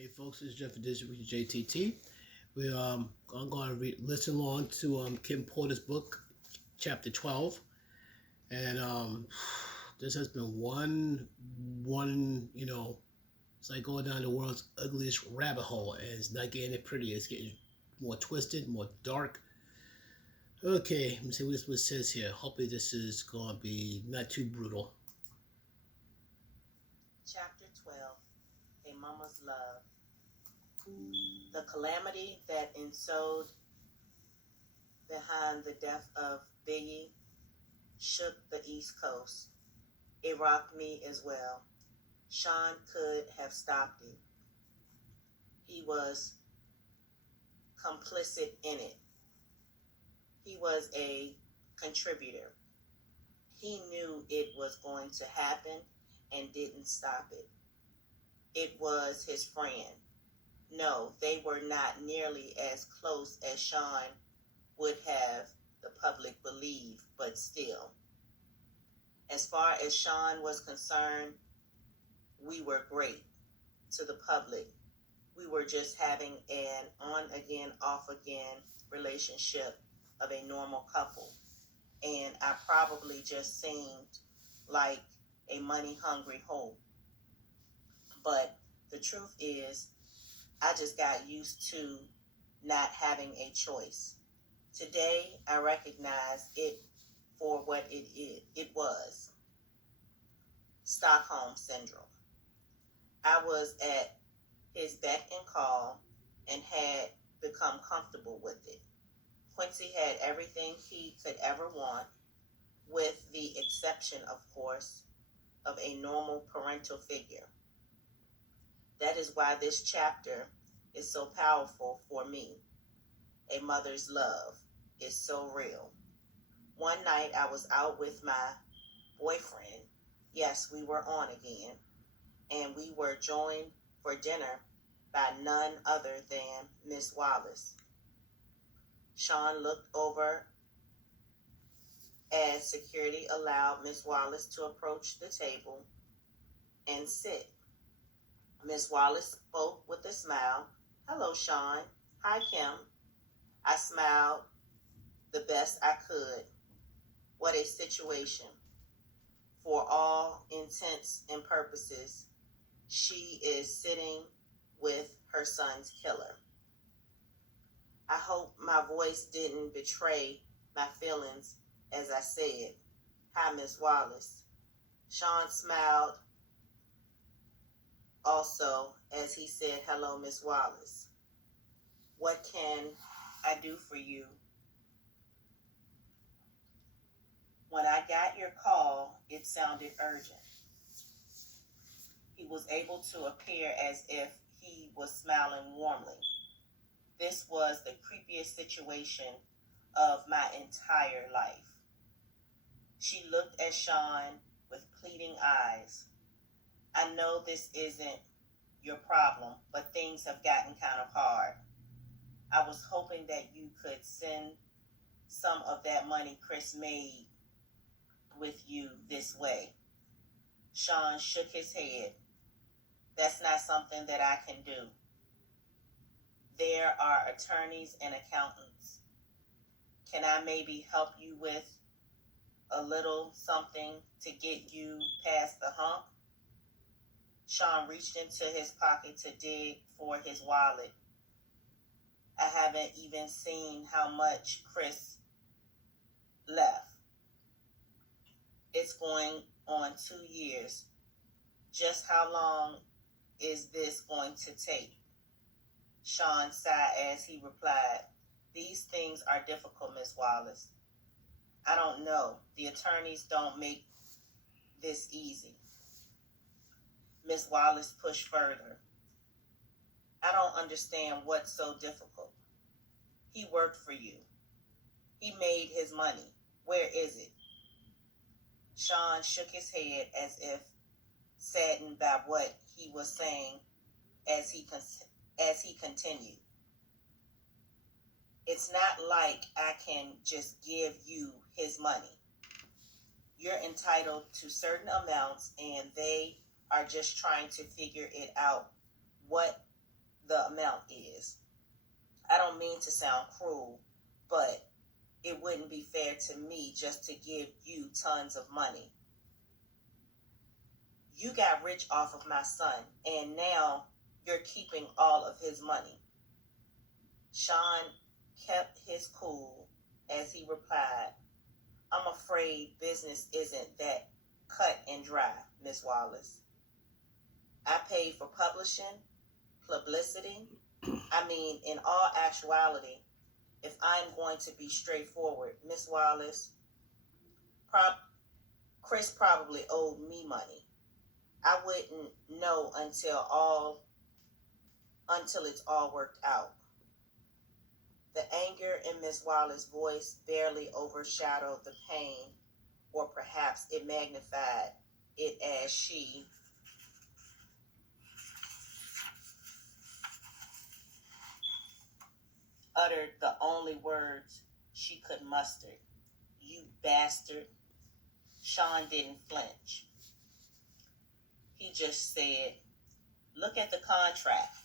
Hey folks, it's Jeff for thisweekwithjtt. I'm going to listen along to Kim Porter's book, chapter 12, and this has been one. It's like going down the world's ugliest rabbit hole, and it's not getting any prettier. It's getting more twisted, more dark. Okay, let me see what this one says here. Hopefully, this is going to be not too brutal. Chapter 12, A Mama's Love. The calamity that ensued behind the death of Biggie shook the East Coast. It rocked me as well. Sean could have stopped it. He was complicit in it. He was a contributor. He knew it was going to happen and didn't stop it. It was his friend. No, they were not nearly as close as Sean would have the public believe, but still. As far as Sean was concerned, we were great to the public. We were just having an on-again, off-again relationship of a normal couple. And I probably just seemed like a money-hungry hoe. But the truth is, I just got used to not having a choice. Today, I recognize it for what it was. Stockholm Syndrome. I was at his beck and call and had become comfortable with it. Quincy had everything he could ever want, with the exception, of course, of a normal parental figure. That is why this chapter is so powerful for me. A mother's love is so real. One night I was out with my boyfriend. Yes, we were on again. And we were joined for dinner by none other than Miss Wallace. Sean looked over as security allowed Miss Wallace to approach the table and sit. Miss Wallace spoke with a smile. "Hello, Sean. Hi, Kim." I smiled the best I could. What a situation. For all intents and purposes, she is sitting with her son's killer. I hope my voice didn't betray my feelings as I said, "Hi, Miss Wallace." Sean smiled also as he said, "Hello, Miss Wallace. What can I do for you?" When I got your call, it sounded urgent. He was able to appear as if he was smiling warmly. This was the creepiest situation of my entire life. She looked at Sean with pleading eyes. "I know this isn't your problem, but things have gotten kind of hard. I was hoping that you could send some of that money Chris made with you this way." Sean shook his head. "That's not something that I can do. There are attorneys and accountants. Can I maybe help you with a little something to get you past the hump?" Sean reached into his pocket to dig for his wallet. I haven't even seen how much Chris left. It's going on 2 years. Just how long is this going to take? Sean sighed as he replied, "These things are difficult, Miss Wallace. I don't know. The attorneys don't make this easy." Miss Wallace pushed further. "I don't understand what's so difficult. He worked for you. He made his money. Where is it?" Sean shook his head as if saddened by what he was saying as he continued. "It's not like I can just give you his money. You're entitled to certain amounts and they are just trying to figure it out what the amount is. I don't mean to sound cruel, but it wouldn't be fair to me just to give you tons of money. You got rich off of my son, and now you're keeping all of his money. Sean kept his cool as he replied, I'm afraid business isn't that cut and dry, Miss Wallace. I paid for publishing, publicity. I mean, in all actuality, if I'm going to be straightforward, Miss Wallace, Chris probably owed me money. I wouldn't know until it's all worked out. The anger in Miss Wallace's voice barely overshadowed the pain, or perhaps it magnified it as she uttered the only words she could muster. You bastard. Sean didn't flinch. He just said, look at the contract.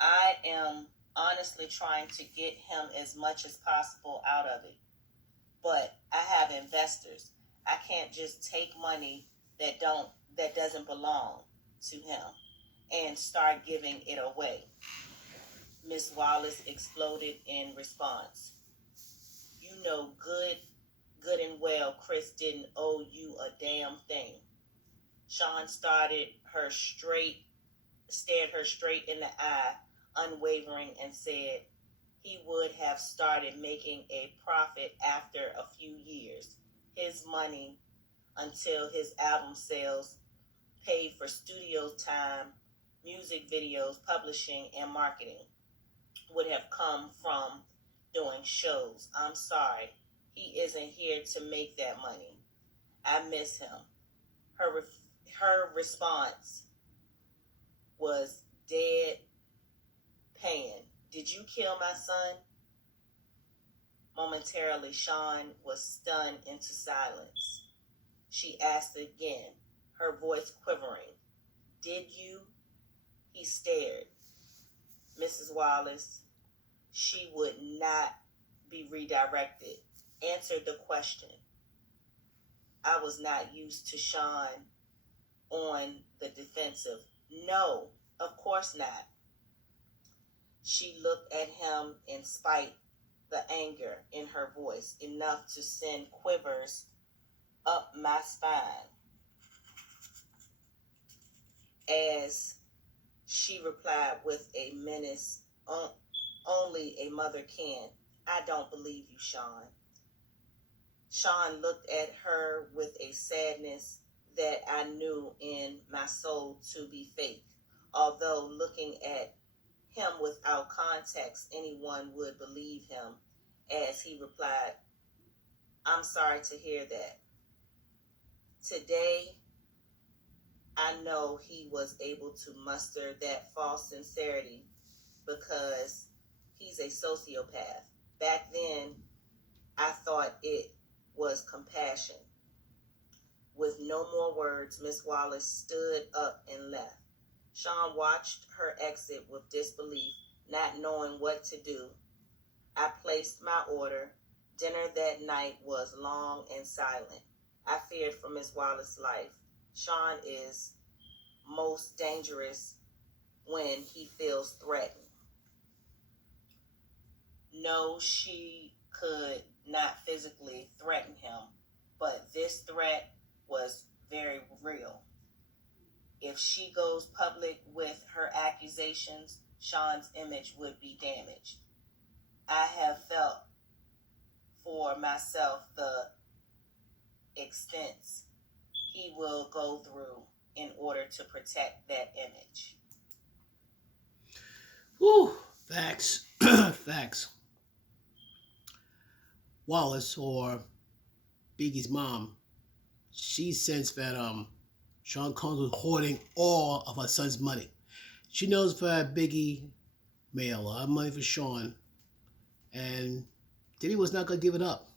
I am honestly trying to get him as much as possible out of it. But I have investors. I can't just take money that doesn't belong to him and start giving it away. Miss Wallace exploded in response. You know good and well Chris didn't owe you a damn thing. Sean stared her straight in the eye, unwavering, and said he would have started making a profit after a few years. His money, until his album sales paid for studio time, music videos, publishing, and marketing, would have come from doing shows. I'm sorry, he isn't here to make that money. I miss him. Her response was dead pan. Did you kill my son? Momentarily, Sean was stunned into silence. She asked again, her voice quivering. Did you? He stared. Mrs. Wallace, she would not be redirected, answered the question. I was not used to Sean on the defensive. No, of course not. She looked at him in spite the anger in her voice, enough to send quivers up my spine. As she replied with a menace only a mother can, I don't believe you, Sean. Sean looked at her with a sadness that I knew in my soul to be fake. Although looking at him without context, anyone would believe him, as he replied, I'm sorry to hear that. Today, I know he was able to muster that false sincerity because he's a sociopath. Back then, I thought it was compassion. With no more words, Miss Wallace stood up and left. Sean watched her exit with disbelief, not knowing what to do. I placed my order. Dinner that night was long and silent. I feared for Miss Wallace's life. Sean is most dangerous when he feels threatened. No, she could not physically threaten him, but this threat was very real. If she goes public with her accusations, Sean's image would be damaged. I have felt for myself the extents he will go through in order to protect that image. Whew, facts. Facts. Wallace, or Biggie's mom, she sensed that Sean Combs was hoarding all of her son's money. She knows that Biggie made a lot of money for Sean, and Diddy was not going to give it up.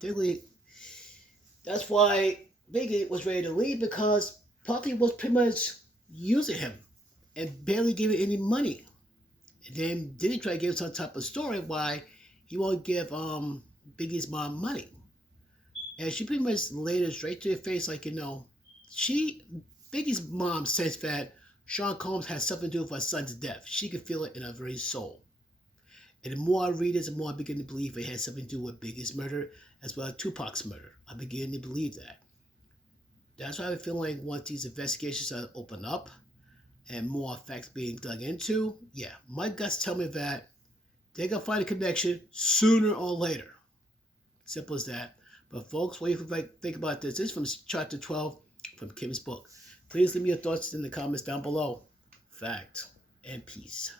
Typically, that's why Biggie was ready to leave, because Puffy was pretty much using him. and barely gave it any money. And then Diddy try to give some type of story why he won't give Biggie's mom money. And she pretty much laid it straight to her face, like, she, Biggie's mom says that Sean Combs had something to do with her son's death. She could feel it in her very soul. And the more I read it, the more I begin to believe it had something to do with Biggie's murder as well as Tupac's murder. I begin to believe that. That's why I feel like once these investigations are opened up and more facts being dug into, yeah, my guts tell me that they're going to find a connection sooner or later. Simple as that. But folks, what do you think about this? This is from Chapter 12 from Kim's book. Please leave me your thoughts in the comments down below. Fact and peace.